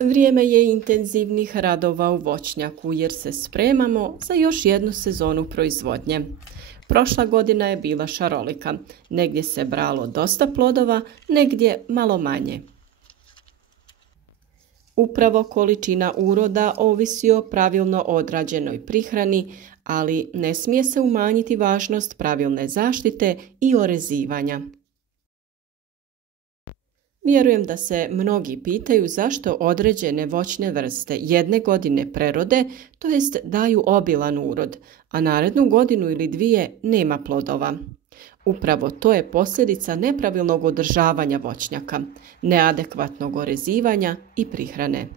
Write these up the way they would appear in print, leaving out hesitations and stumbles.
Vrijeme je intenzivnih radova u voćnjaku jer se spremamo za još jednu sezonu proizvodnje. Prošla godina je bila šarolika. Negdje se bralo dosta plodova, negdje malo manje. Upravo količina uroda ovisi o pravilno odrađenoj prihrani, ali ne smije se umanjiti važnost pravilne zaštite i orezivanja. Vjerujem da se mnogi pitaju zašto određene voćne vrste jedne godine prerode, to jest daju obilan urod, a narednu godinu ili dvije nema plodova. Upravo to je posljedica nepravilnog održavanja voćnjaka, neadekvatnog orezivanja i prihrane.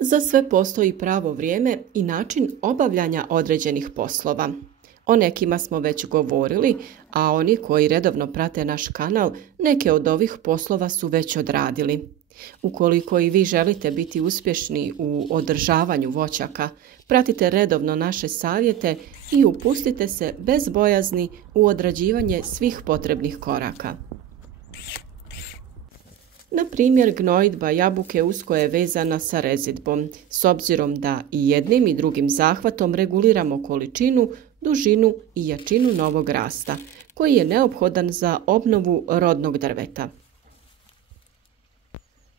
Za sve postoji pravo vrijeme i način obavljanja određenih poslova. O nekima smo već govorili, a oni koji redovno prate naš kanal, neke od ovih poslova su već odradili. Ukoliko i vi želite biti uspješni u održavanju voćaka, pratite redovno naše savjete i upustite se bez bojazni u odrađivanje svih potrebnih koraka. Na primjer, gnojidba jabuke usko je vezana sa rezidbom, s obzirom da i jednim i drugim zahvatom reguliramo količinu, dužinu i jačinu novog rasta, koji je neophodan za obnovu rodnog drveta.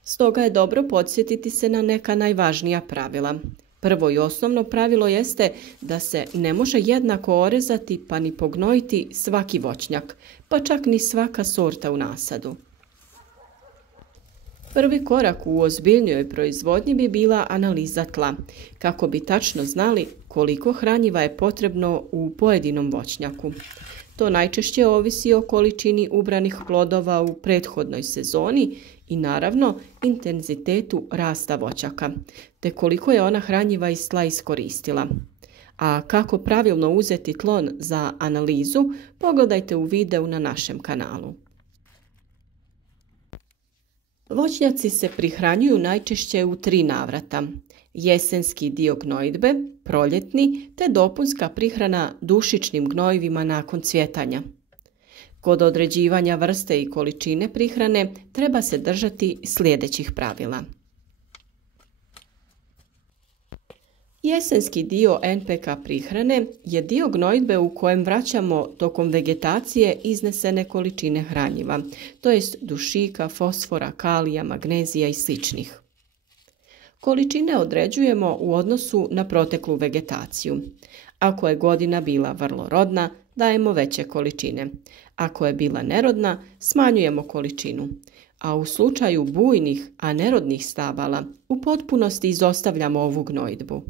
Stoga je dobro podsjetiti se na neka najvažnija pravila. Prvo i osnovno pravilo jeste da se ne može jednako orezati pa ni pognojiti svaki voćnjak, pa čak ni svaka sorta u nasadu. Prvi korak u ozbiljnijoj proizvodnji bi bila analiza tla, kako bi tačno znali koliko hranjiva je potrebno u pojedinom voćnjaku. To najčešće ovisi o količini ubranih plodova u prethodnoj sezoni i naravno intenzitetu rasta voćaka, te koliko je ona hranjiva iz tla iskoristila. A kako pravilno uzeti tlon za analizu, pogledajte u videu na našem kanalu. Voćnjaci se prihranjuju najčešće u 3 navrata. Jesenski dio gnojidbe, proljetni te dopunska prihrana dušičnim gnojivima nakon cvjetanja. Kod određivanja vrste i količine prihrane treba se držati sljedećih pravila. Jesenski dio NPK prihrane je dio gnojidbe u kojem vraćamo tokom vegetacije iznesene količine hranjiva, to jest dušika, fosfora, kalija, magnezija i sl. Količine određujemo u odnosu na proteklu vegetaciju. Ako je godina bila vrlo rodna, dajemo veće količine. Ako je bila nerodna, smanjujemo količinu. A u slučaju bujnih, a nerodnih stabala, u potpunosti izostavljamo ovu gnojidbu.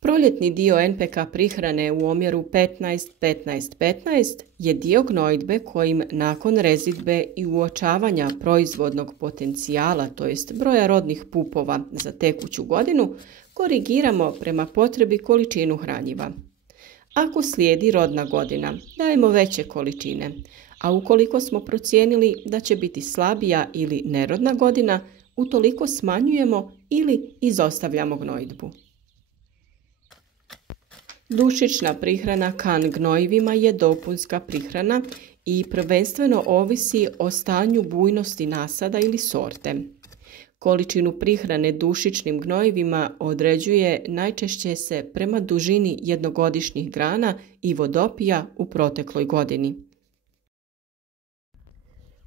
Proljetni dio NPK prihrane u omjeru 15-15-15 je dio gnojidbe kojim nakon rezidbe i uočavanja proizvodnog potencijala, to jest broja rodnih pupova za tekuću godinu, korigiramo prema potrebi količinu hranjiva. Ako slijedi rodna godina, dajemo veće količine, a ukoliko smo procijenili da će biti slabija ili nerodna godina, utoliko smanjujemo ili izostavljamo gnojidbu. Dušična prihrana kan gnojivima je dopunska prihrana i prvenstveno ovisi o stanju bujnosti nasada ili sorte. Količinu prihrane dušičnim gnojivima određuje najčešće se prema dužini jednogodišnjih grana i vodopija u protekloj godini.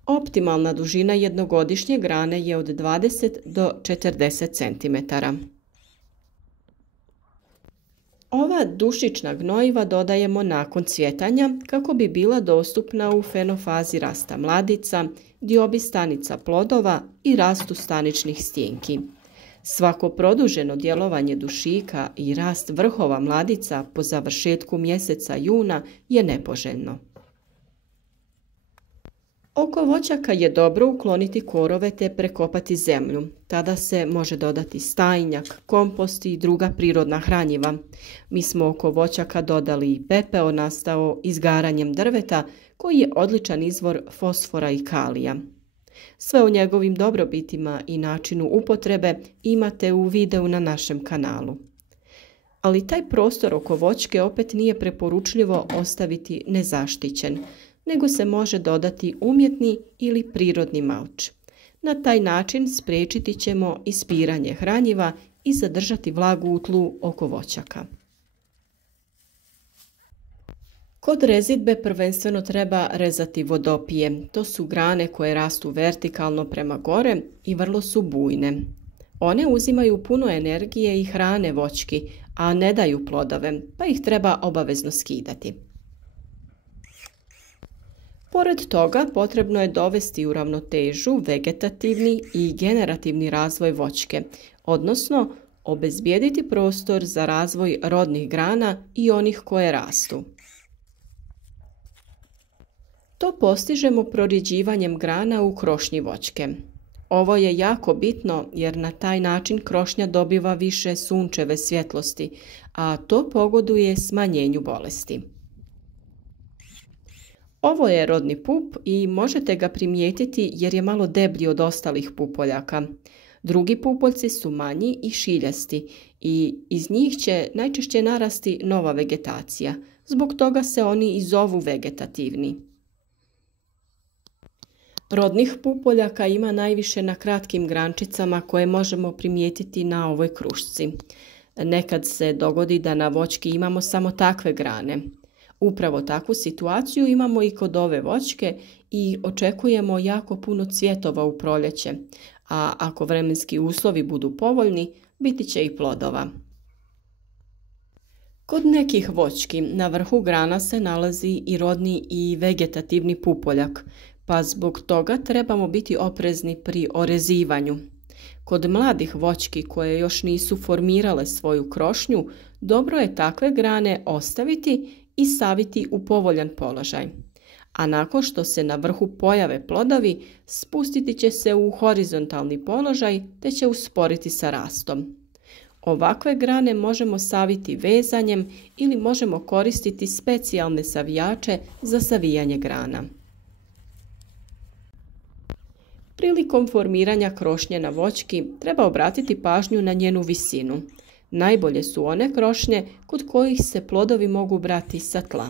Optimalna dužina jednogodišnje grane je od 20 do 40 cm. Ova dušična gnojiva dodajemo nakon cvjetanja kako bi bila dostupna u fenofazi rasta mladica, diobi stanica plodova i rastu staničnih stjenki. Svako produženo djelovanje dušika i rast vrhova mladica po završetku mjeseca juna je nepoželjno. Oko voćaka je dobro ukloniti korove te prekopati zemlju. Tada se može dodati stajnjak, kompost i druga prirodna hranjiva. Mi smo oko voćaka dodali i pepeo nastao izgaranjem drveta koji je odličan izvor fosfora i kalija. Sve o njegovim dobrobitima i načinu upotrebe imate u videu na našem kanalu. Ali taj prostor oko voćke opet nije preporučljivo ostaviti nezaštićen. nego se može dodati umjetni ili prirodni malč. Na taj način spriječiti ćemo ispiranje hranjiva i zadržati vlagu u tlu oko voćaka. Kod rezidbe prvenstveno treba rezati vodopije. To su grane koje rastu vertikalno prema gore i vrlo su bujne. One uzimaju puno energije i hrane voćki, a ne daju plodove, pa ih treba obavezno skidati. Pored toga, potrebno je dovesti u ravnotežu vegetativni i generativni razvoj voćke, odnosno obezbijediti prostor za razvoj rodnih grana i onih koje rastu. To postižemo prorjeđivanjem grana u krošnji voćke. Ovo je jako bitno jer na taj način krošnja dobiva više sunčeve svjetlosti, a to pogoduje smanjenju bolesti. Ovo je rodni pup i možete ga primijetiti jer je malo deblji od ostalih pupoljaka. Drugi pupoljci su manji i šiljasti i iz njih će najčešće narasti nova vegetacija. Zbog toga se oni i zovu vegetativni. Rodnih pupoljaka ima najviše na kratkim grančicama koje možemo primijetiti na ovoj krušci. Nekad se dogodi da na voćki imamo samo takve grane. Upravo takvu situaciju imamo i kod ove voćke i očekujemo jako puno cvjetova u proljeće, a ako vremenski uslovi budu povoljni, biti će i plodova. Kod nekih voćki na vrhu grana se nalazi i rodni i vegetativni pupoljak, pa zbog toga trebamo biti oprezni pri orezivanju. Kod mladih voćki koje još nisu formirale svoju krošnju, dobro je takve grane ostaviti i staviti u povoljan položaj. A nakon što se na vrhu pojave plodovi, spustiti će se u horizontalni položaj te će usporiti sa rastom. Ovakve grane možemo saviti vezanjem ili možemo koristiti specijalne savijače za savijanje grana. Prilikom formiranja krošnje na voćki treba obratiti pažnju na njenu visinu. Najbolje su one krošnje kod kojih se plodovi mogu brati sa tla.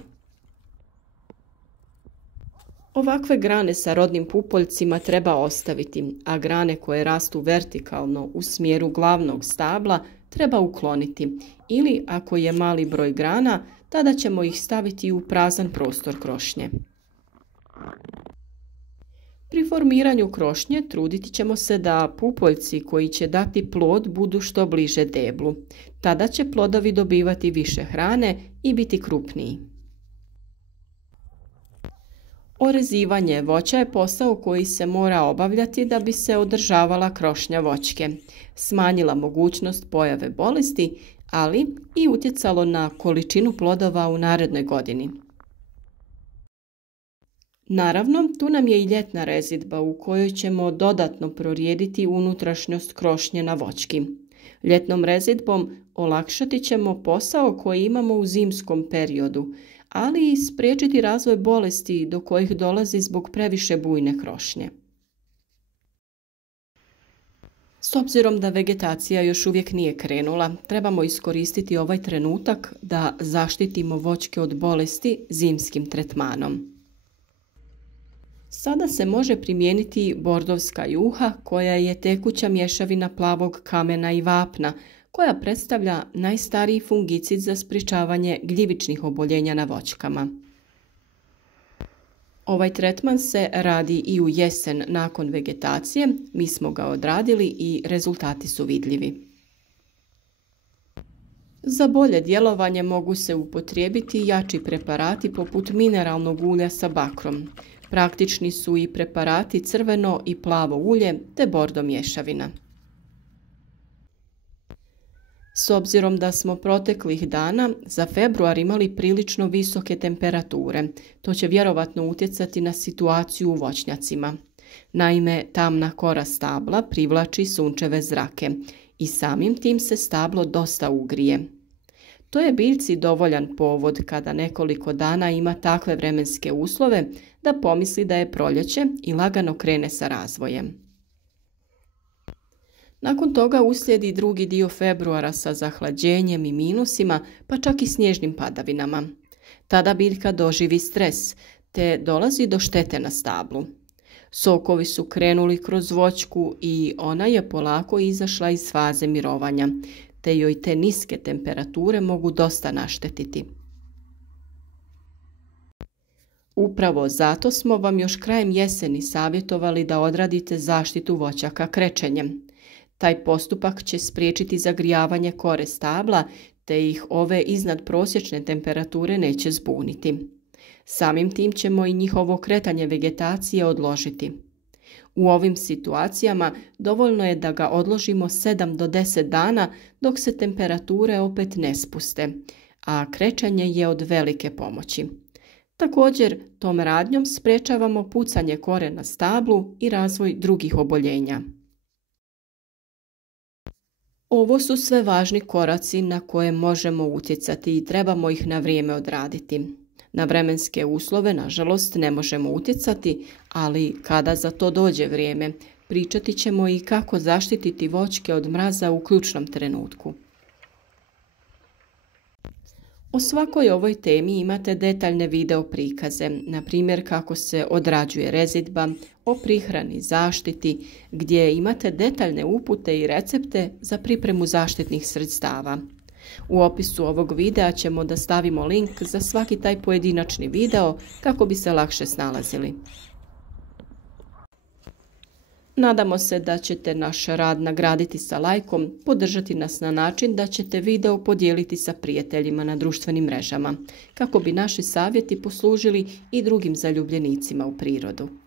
Ovakve grane sa rodnim pupoljcima treba ostaviti, a grane koje rastu vertikalno u smjeru glavnog stabla treba ukloniti ili ako je mali broj grana, tada ćemo ih staviti u prazan prostor krošnje. Pri formiranju krošnje truditi ćemo se da pupoljci koji će dati plod budu što bliže deblu. Tada će plodovi dobivati više hrane i biti krupniji. Orezivanje voća je posao koji se mora obavljati da bi se održavala krošnja voćke, smanjila mogućnost pojave bolesti, ali i utjecalo na količinu plodova u narednoj godini. Naravno, tu nam je i ljetna rezidba u kojoj ćemo dodatno prorijediti unutrašnjost krošnje na voćki. Ljetnom rezidbom olakšati ćemo posao koji imamo u zimskom periodu, ali i spriječiti razvoj bolesti do kojih dolazi zbog previše bujne krošnje. S obzirom da vegetacija još uvijek nije krenula, trebamo iskoristiti ovaj trenutak da zaštitimo voćke od bolesti zimskim tretmanom. Sada se može primijeniti bordovska juha koja je tekuća mješavina plavog kamena i vapna koja predstavlja najstariji fungicid za sprječavanje gljivičnih oboljenja na voćkama. Ovaj tretman se radi i u jesen nakon vegetacije, mi smo ga odradili i rezultati su vidljivi. Za bolje djelovanje mogu se upotrijebiti jači preparati poput mineralnog ulja sa bakrom. Praktični su i preparati crveno i plavo ulje te bordo mješavina. S obzirom da smo proteklih dana za februar imali prilično visoke temperature, to će vjerovatno utjecati na situaciju u voćnjacima. Naime, tamna kora stabla privlači sunčeve zrake i samim tim se stablo dosta ugrije. To je biljci dovoljan povod kada nekoliko dana ima takve vremenske uslove da pomisli da je proljeće i lagano krene sa razvojem. Nakon toga uslijedi drugi dio februara sa zahlađenjem i minusima, pa čak i snježnim padavinama. Tada biljka doživi stres, te dolazi do štete na stablu. Sokovi su krenuli kroz voćku i ona je polako izašla iz faze mirovanja, te joj te niske temperature mogu dosta naštetiti. Upravo zato smo vam još krajem jeseni savjetovali da odradite zaštitu voćaka krečenjem. Taj postupak će spriječiti zagrijavanje kore stabla, te ih ove iznadprosječne temperature neće zbuniti. Samim tim ćemo i njihovo kretanje vegetacije odložiti. U ovim situacijama dovoljno je da ga odložimo 7 do 10 dana dok se temperature opet ne spuste, a krečanje je od velike pomoći. Također, tom radnjom sprečavamo pucanje kore na stablu i razvoj drugih oboljenja. Ovo su sve važni koraci na koje možemo utjecati i trebamo ih na vrijeme odraditi. Na vremenske uslove, nažalost, ne možemo utjecati, ali kada za to dođe vrijeme, pričati ćemo i kako zaštititi voćke od mraza u ključnom trenutku. O svakoj ovoj temi imate detaljne video prikaze, na primjer kako se odrađuje rezidba, o prihrani, zaštiti, gdje imate detaljne upute i recepte za pripremu zaštitnih sredstava. U opisu ovog videa ćemo da stavimo link za svaki taj pojedinačni video kako bi se lakše snalazili. Nadamo se da ćete naš rad nagraditi sa lajkom, podržati nas na način da ćete video podijeliti sa prijateljima na društvenim mrežama, kako bi naši savjeti poslužili i drugim zaljubljenicima u prirodu.